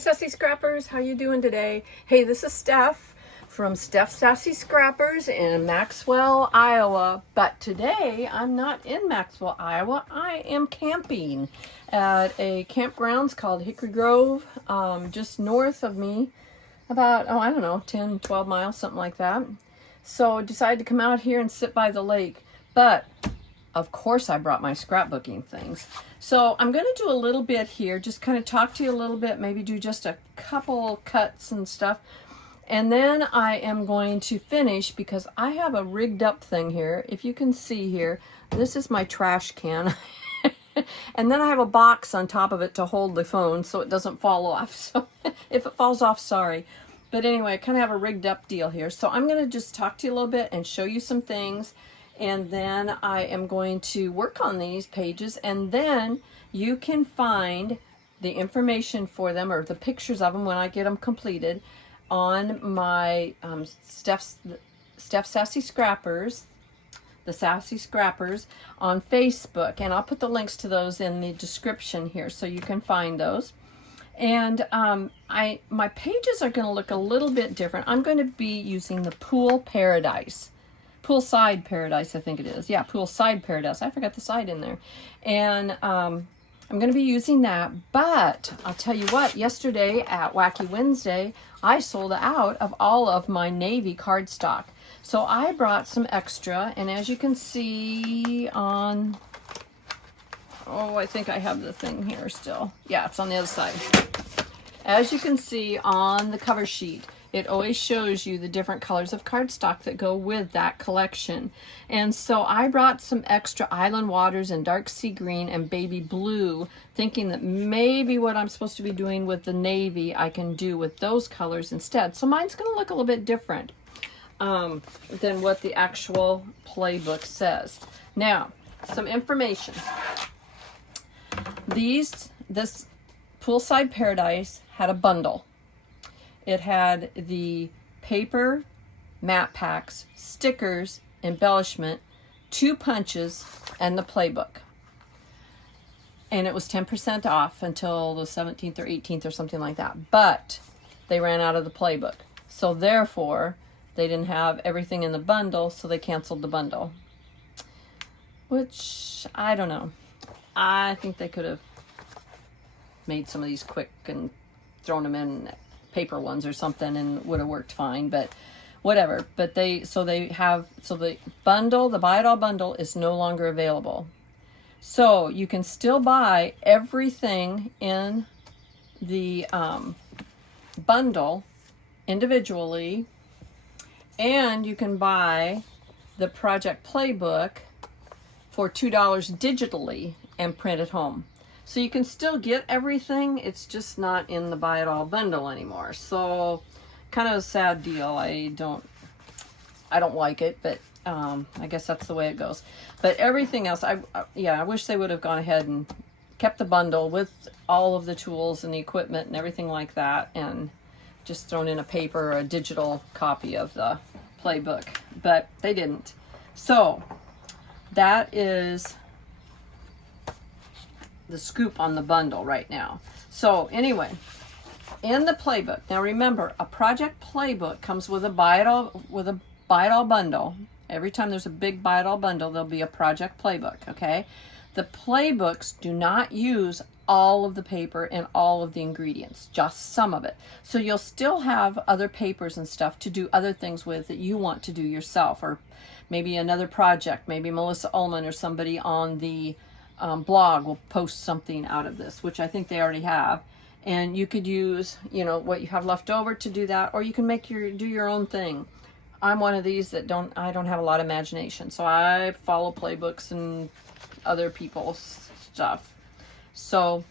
Sassy Scrappers, how you doing today? Hey, this is Steph from Stephssassyscrappers in Maxwell, Iowa. But today I'm not in Maxwell, Iowa. I am camping at a campgrounds called Hickory Grove, just north of me, about, I don't know, 10, 12 miles, something like that. So decided to come out here and sit by the lake. But of course I brought my scrapbooking things. So I'm going to do a little bit here, just kind of talk to you a little bit, maybe do just a couple cuts and stuff. And then I am going to finish because I have a rigged up thing here. If you can see here, this is my trash can. And then I have a box on top of it to hold the phone so it doesn't fall off. So if it falls off, sorry. But anyway, I kind of have a rigged up deal here. So I'm going to just talk to you a little bit and show you some things. And then I am going to work on these pages, and then you can find the information for them or the pictures of them when I get them completed on my Stephssassyscrappers, the Sassy Scrappers on Facebook. And I'll put the links to those in the description here so you can find those. And my pages are going to look a little bit different. I'm going to be using the Poolside Paradise, I think it is. Yeah, Poolside Paradise. I forgot the side in there. And I'm going to be using that. But I'll tell you what, yesterday at Wacky Wednesday, I sold out of all of my navy cardstock. So I brought some extra. And as you can see on... Oh, I think I have the thing here still. Yeah, it's on the other side. As you can see on the cover sheet, it always shows you the different colors of cardstock that go with that collection. And so I brought some extra Island Waters and Dark Sea Green and Baby Blue, thinking that maybe what I'm supposed to be doing with the navy, I can do with those colors instead. So mine's going to look a little bit different than what the actual playbook says. Now, some information. This Poolside Paradise had a bundle. It had the paper, map packs, stickers, embellishment, 2 punches, and the playbook. And it was 10% off until the 17th or 18th or something like that. But they ran out of the playbook. So therefore, they didn't have everything in the bundle, so they canceled the bundle. Which, I don't know. I think they could have made some of these quick and thrown them in paper ones or something and would have worked fine, but whatever. But the bundle, the buy it all bundle, is no longer available. So you can still buy everything in the bundle individually, and you can buy the project playbook for $2 digitally and print at home. So you can still get everything, it's just not in the buy it all bundle anymore. So kind of a sad deal. I don't like it, but I guess that's the way it goes. But everything else, I wish they would have gone ahead and kept the bundle with all of the tools and the equipment and everything like that, and just thrown in a paper or a digital copy of the playbook. But they didn't. So that is the scoop on the bundle right now. So anyway, in the playbook, now remember, a project playbook comes with a buy it all bundle. Every time there's a big buy it all bundle, there'll be a project playbook. Okay, the playbooks do not use all of the paper and all of the ingredients, just some of it. So you'll still have other papers and stuff to do other things with that you want to do yourself, or maybe another project. Maybe Melissa Ullman or somebody on the blog will post something out of this, which I think they already have, and you could use, what you have left over to do that, or you can do your own thing. I'm one of these that I don't have a lot of imagination, so I follow playbooks and other people's stuff. So,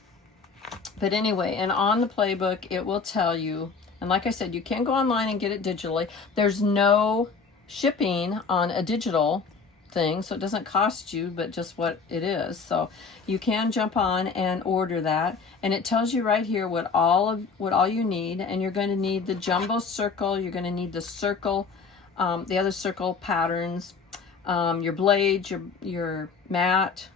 but anyway, and on the playbook it will tell you, and like I said, you can go online and get it digitally. There's no shipping on a digital thing, so it doesn't cost you but just what it is. So you can jump on and order that, and it tells you right here what all you need. And you're going to need the jumbo circle, you're going to need the circle, the other circle patterns, your blades, your mat,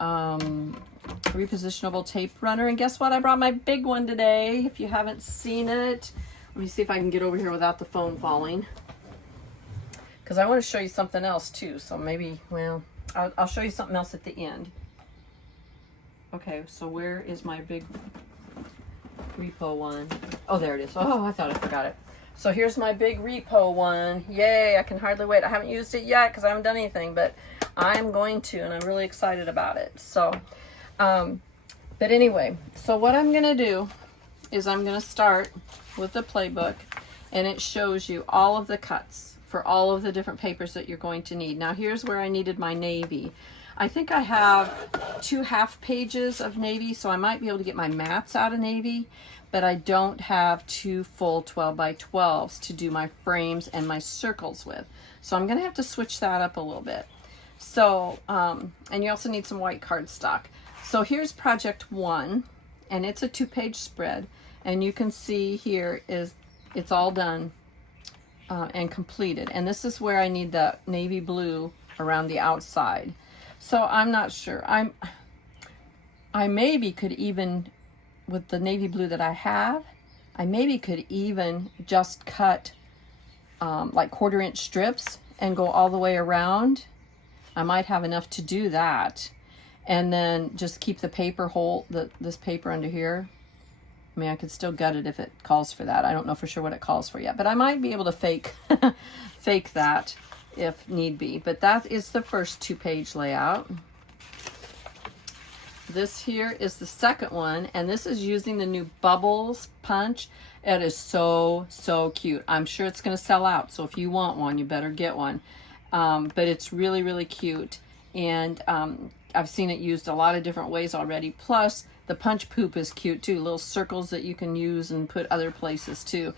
repositionable tape runner. And guess what? I brought my big one today. If you haven't seen it, let me see if I can get over here without the phone falling. Because I want to show you something else too. So maybe, well, I'll show you something else at the end. Okay, so where is my big repo one? Oh, there it is. Oh, I thought I forgot it. So here's my big repo one. Yay, I can hardly wait. I haven't used it yet because I haven't done anything, but I'm going to, and I'm really excited about it. So, but anyway, so what I'm going to do is I'm going to start with the playbook, and it shows you all of the cuts for all of the different papers that you're going to need. Now here's where I needed my navy. I think I have 2 half pages of navy, so I might be able to get my mats out of navy, but I don't have 2 full 12 by 12s to do my frames and my circles with. So I'm gonna have to switch that up a little bit. So, and you also need some white cardstock. So here's project 1, and it's a 2-page spread, and you can see here is it's all done and completed. And this is where I need the navy blue around the outside. So I'm not sure. I maybe could even, with the navy blue that I have, I maybe could even just cut like 1/4-inch strips and go all the way around. I might have enough to do that. And then just keep the paper whole, this paper under here. I mean, I could still gut it if it calls for that. I don't know for sure what it calls for yet, but I might be able to fake that if need be. But that is the first 2-page layout. This here is the second one, and this is using the new Bubbles punch. It is so, so cute. I'm sure it's going to sell out, so if you want one, you better get one. But it's really, really cute, and I've seen it used a lot of different ways already. Plus, the punch poop is cute too. Little circles that you can use and put other places too.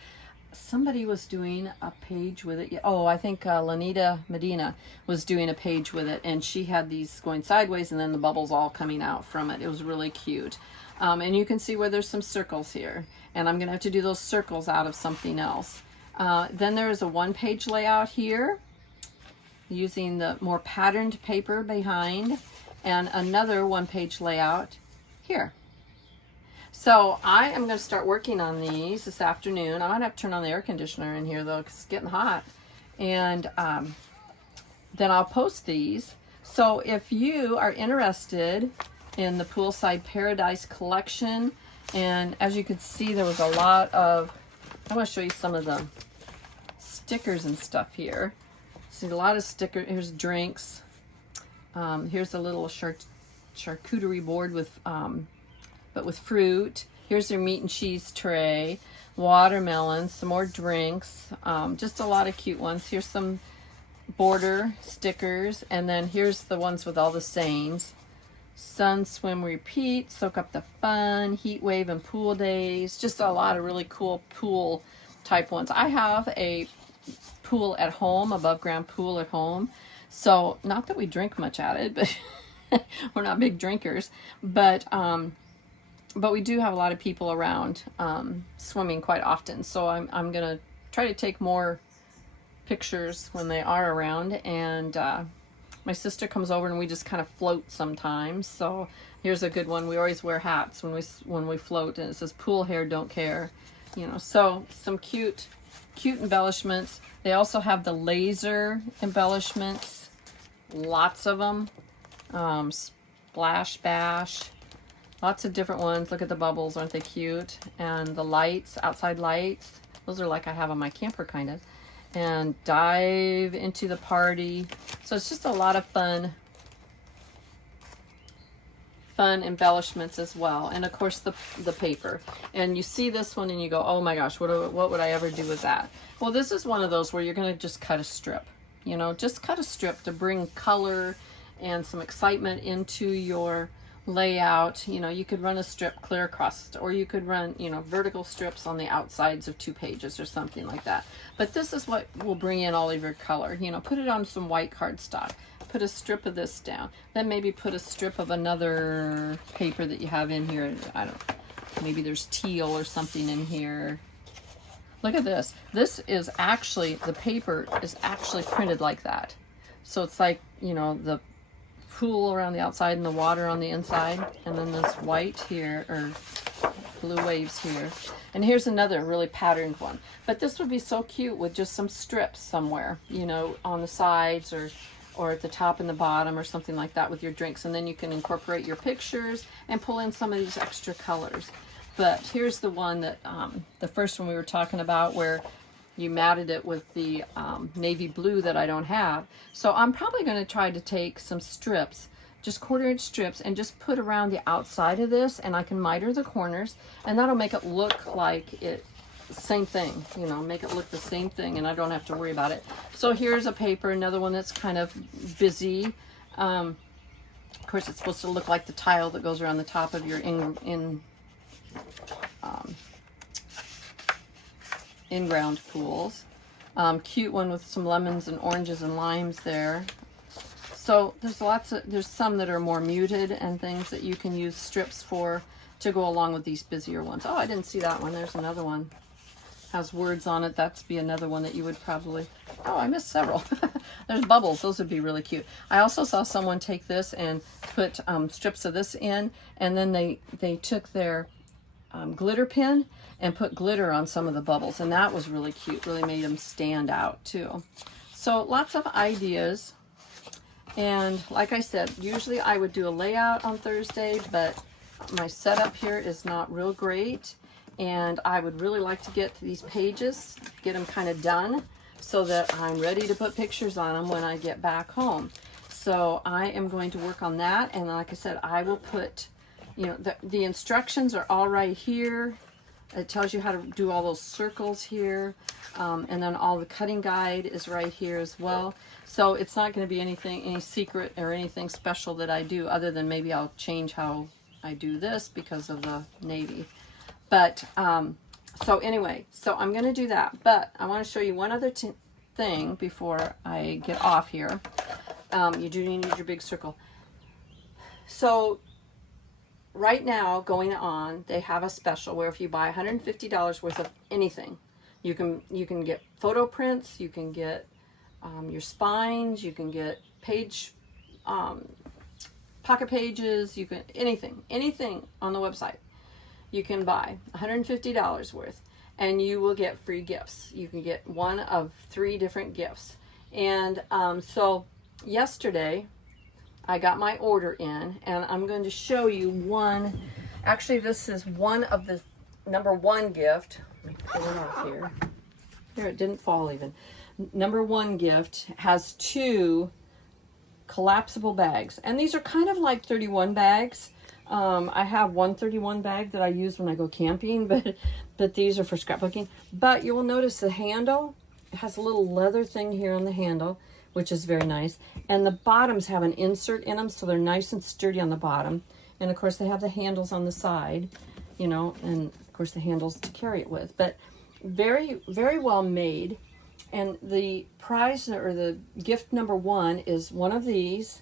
Somebody was doing a page with it. Oh, I think Lanita Medina was doing a page with it, and she had these going sideways and then the bubbles all coming out from it. It was really cute. And you can see where there's some circles here, and I'm gonna have to do those circles out of something else. Then there is a 1-page layout here using the more patterned paper behind, and another 1-page layout here. So I am going to start working on these this afternoon. I might have to turn on the air conditioner in here though, because it's getting hot. And then I'll post these. So if you are interested in the Poolside Paradise collection, and as you can see, there was a lot of, I want to show you some of the stickers and stuff here. See a lot of stickers. Here's drinks. Here's a little charcuterie board with but with fruit. Here's their meat and cheese tray, watermelons, some more drinks, just a lot of cute ones. Here's some border stickers, and then here's the ones with all the sayings. Sun, swim, repeat, soak up the fun, heat wave and pool days. Just a lot of really cool pool type ones. I have a pool at home, above ground pool at home. So not that we drink much at it, but we're not big drinkers, but we do have a lot of people around swimming quite often. So I'm going to try to take more pictures when they are around. And my sister comes over and we just kind of float sometimes. So here's a good one. We always wear hats when we float, and it says pool hair don't care. You know, so some cute embellishments. They also have the laser embellishments, lots of them. Splash bash. Lots of different ones. Look at the bubbles, aren't they cute? And the lights, outside lights. Those are like I have on my camper, kind of. And dive into the party. So it's just a lot of fun embellishments as well. And of course the paper. And you see this one and you go, oh my gosh, what would I ever do with that? Well, this is one of those where you're going to just cut a strip. You know, just cut a strip to bring color and some excitement into your layout. You know, you could run a strip clear across, or you could run, you know, vertical strips on the outsides of 2 pages or something like that. But this is what will bring in all of your color. You know, put it on some white cardstock, put a strip of this down, then maybe put a strip of another paper that you have in here. I don't know, maybe there's teal or something in here. Look at this. This is actually, the paper is actually printed like that. So it's like, you know, the pool around the outside and the water on the inside. And then this white here, or blue waves here. And here's another really patterned one. But this would be so cute with just some strips somewhere, you know, on the sides or at the top and the bottom or something like that with your drinks. And then you can incorporate your pictures and pull in some of these extra colors. But here's the one that, the first one we were talking about, where you matted it with the navy blue that I don't have. So I'm probably going to try to take some strips, just 1/4-inch strips, and just put around the outside of this, and I can miter the corners, and that'll make it look like it, same thing, you know, make it look the same thing, and I don't have to worry about it. So here's a paper, another one that's kind of busy. Of course, it's supposed to look like the tile that goes around the top of your in-ground pools. Cute one with some lemons and oranges and limes there. So there's some that are more muted and things that you can use strips for to go along with these busier ones. Oh, I didn't see that one. There's another one. Has words on it. That's be another one that you would probably, oh, I missed several. There's bubbles. Those would be really cute. I also saw someone take this and put strips of this in, and then they took their glitter pen and put glitter on some of the bubbles, and that was really cute. Really made them stand out too. So lots of ideas. And like I said, usually I would do a layout on Thursday, but my setup here is not real great. And I would really like to get to these pages, get them kind of done so that I'm ready to put pictures on them when I get back home. So I am going to work on that. And like I said, I will put, you know, the instructions are all right here. It tells you how to do all those circles here. And then all the cutting guide is right here as well. So it's not going to be any secret or anything special that I do, other than maybe I'll change how I do this because of the navy. But so anyway, so I'm going to do that. But I want to show you one other thing before I get off here. You do need your big circle. So right now, going on, they have a special where if you buy $150 worth of anything, you can get photo prints, you can get your spines, you can get page pocket pages, you can anything on the website. You can buy $150 worth, and you will get free gifts. You can get one of 3 different gifts. And so yesterday I got my order in, and I'm going to show you one. Actually, this is one of the number 1 gift. Let me pull it off here. Here, it didn't fall even. Number 1 gift has 2 collapsible bags, and these are kind of like 31 bags. I have one 31 bag that I use when I go camping, but these are for scrapbooking. But you will notice the handle, it has a little leather thing here on the handle, which is very nice. And the bottoms have an insert in them, so they're nice and sturdy on the bottom. And of course they have the handles on the side, you know, and of course the handles to carry it with. But very, very well made. And the prize, or the gift number 1, is one of these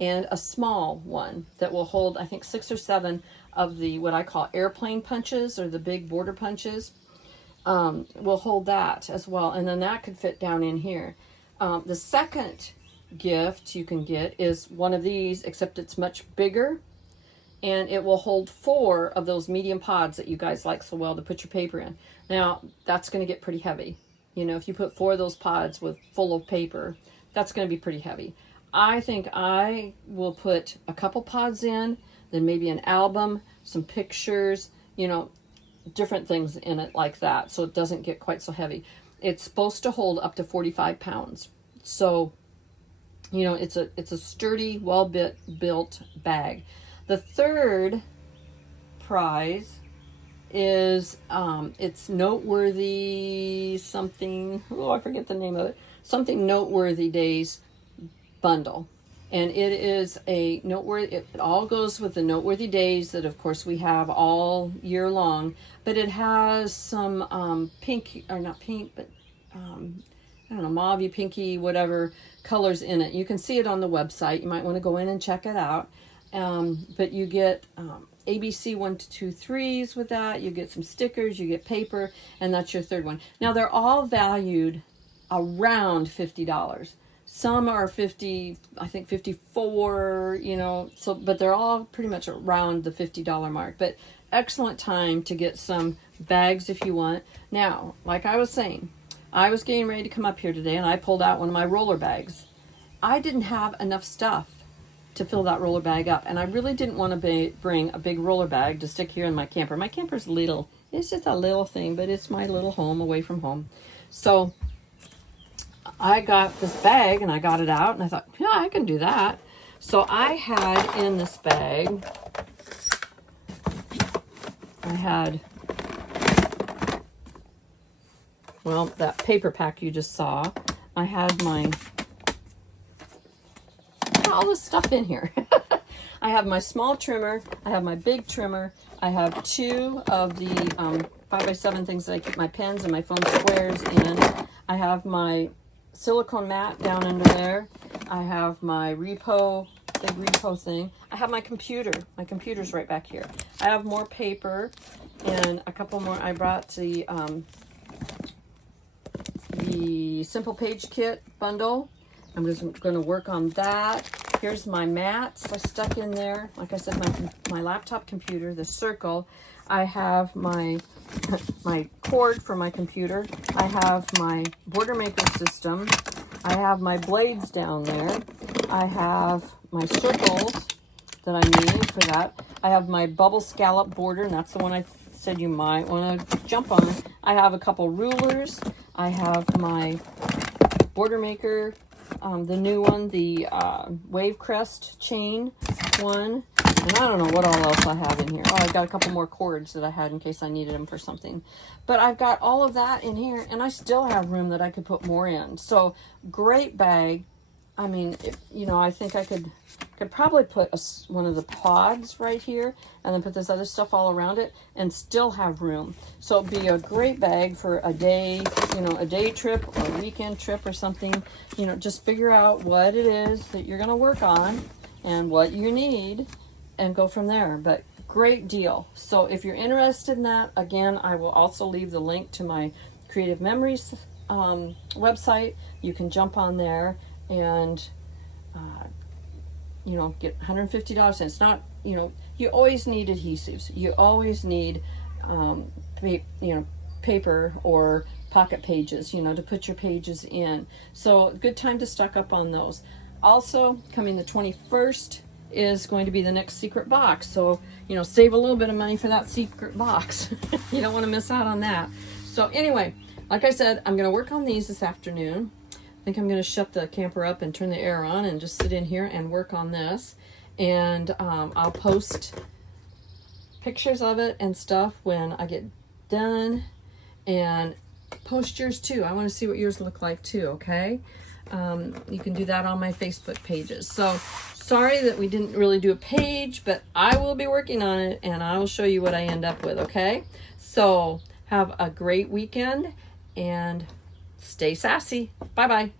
and a small one that will hold, I think, 6 or 7 of the what I call airplane punches, or the big border punches. Will hold that as well, and then that could fit down in here. The second gift you can get is one of these, except it's much bigger, and it will hold 4 of those medium pods that you guys like so well to put your paper in. Now that's going to get pretty heavy. You know, if you put 4 of those pods full of paper, that's going to be pretty heavy. I think I will put a couple pods in, then maybe an album, some pictures, you know, different things in it like that, so it doesn't get quite so heavy. It's supposed to hold up to 45 pounds. So, you know, it's a sturdy, well-built bag. The third prize is, it's Noteworthy something, oh, I forget the name of it, something Noteworthy Days bundle. And it is a noteworthy, it all goes with the Noteworthy Days that of course we have all year long, but it has some pink, or not pink, but I don't know, mauve-y, pinky, whatever colors in it. You can see it on the website. You might want to go in and check it out. But you get ABC 1, 2, 3s with that. You get some stickers, you get paper, and that's your third one. Now they're all valued around $50. Some are 50, I think 54, you know, so, but they're all pretty much around the $50 mark. But excellent time to get some bags if you want. Now, like I was saying, I was getting ready to come up here today and I pulled out one of my roller bags. I didn't have enough stuff to fill that roller bag up, and I really didn't want to bring a big roller bag to stick here in my camper. My camper's little. It's just a little thing, but it's my little home away from home. So I got this bag and I got it out and I thought, yeah, I can do that. So I had in this bag, I had, well, that paper pack you just saw. I had all this stuff in here. I have my small trimmer, I have my big trimmer, I have 2 of the 5x7 things that I keep my pens and my foam squares in. I have my silicone mat down under there. I have my big repo thing. I have my computer. My computer's right back here. I have more paper and a couple more. I brought the Simple Page Kit bundle. I'm just going to work on that. Here's my mats I stuck in there. Like I said, my laptop computer, the circle. I have my cord for my computer. I have my border maker system. I have my blades down there. I have my circles that I need for that. I have my bubble scallop border, and that's the one I said you might want to jump on. I have a couple rulers. I have my border maker, the new one, the wave crest chain one. And I don't know what all else I have in here. Oh, I've got a couple more cords that I had in case I needed them for something. But I've got all of that in here, and I still have room that I could put more in. So, great bag. I mean, I think I could probably put one of the pods right here, and then put this other stuff all around it, and still have room. So, it'd be a great bag for a day, a day trip or a weekend trip or something. Just figure out what it is that you're going to work on and what you need, and go from there. But great deal. So if you're interested in that, again, I will also leave the link to my Creative Memories website. You can jump on there and get $150. And it's not, you always need adhesives. You always need paper or pocket pages, to put your pages in. So good time to stock up on those. Also, coming the 21st is going to be the next secret box. So, save a little bit of money for that secret box. You don't want to miss out on that. So anyway, like I said, I'm going to work on these this afternoon. I think I'm going to shut the camper up and turn the air on and just sit in here and work on this. And I'll post pictures of it and stuff when I get done. And post yours too. I want to see what yours look like too, okay? You can do that on my Facebook pages. So sorry that we didn't really do a page, but I will be working on it and I will show you what I end up with, okay? So have a great weekend and stay sassy. Bye-bye.